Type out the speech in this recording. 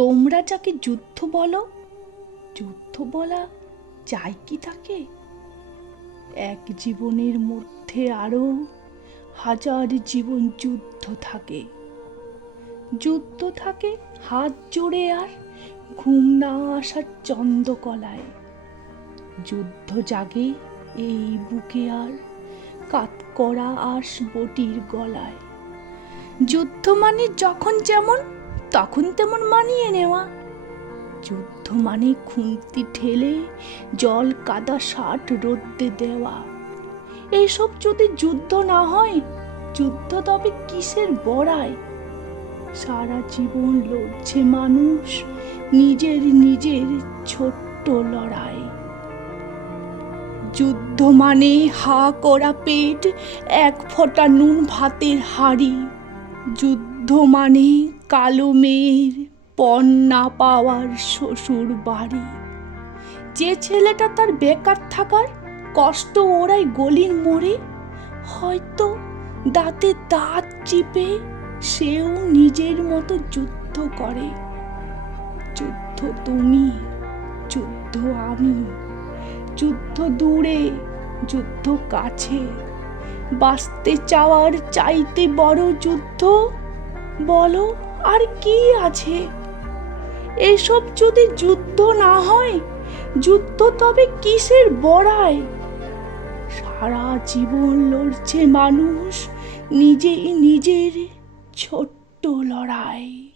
তোমরা যাকে যুদ্ধ বলো, যুদ্ধ বলা যায় কি তাকে? এক জীবনের মধ্যে আরো হাজার জীবন যুদ্ধ থাকে। যুদ্ধ থাকে হাত জোড়ে আর ঘুম না আসার চন্দ্রকলায়। যুদ্ধ জাগে এই বুকে আর কাত করা আশ বটির গলায়। যুদ্ধ মানে যখন যেমন তখন তেমন মানিয়ে নেওয়া। যুদ্ধ মানে খুন্তি ঠেলে জল কাদা ষাট রোদ্দে দেওয়া। এইসব যদি যুদ্ধ না হয়, যুদ্ধ তবে কিসের বড়াই? সারা জীবন লড়ছে মানুষ নিজের নিজের ছোট্ট লড়াই। যুদ্ধ মানে হা করা পেট, এক ফোঁটা নুন ভাতের হাঁড়ি। যুদ্ধ মানে কালো মেয়ের পণ না পাওয়ার শ্বশুর বাড়ি। যে ছেলেটা তার বেকার থাকার কষ্ট ওড়ায় গলির মোড়ে, হয়তো দাঁতে দাঁত চিপে সেও নিজের মতো যুদ্ধ করে। যুদ্ধ তুমি, যুদ্ধ আমি, যুদ্ধ দূরে, যুদ্ধ কাছে। বাঁচতে চাওয়ার চাইতে বড় যুদ্ধ বলো আর কি আছে? এসব যদি যুদ্ধ না হয়, যুদ্ধ তবে কিসের বড়াই? সারা জীবন লড়ছে মানুষ নিজেই নিজের ছোট্ট লড়াই।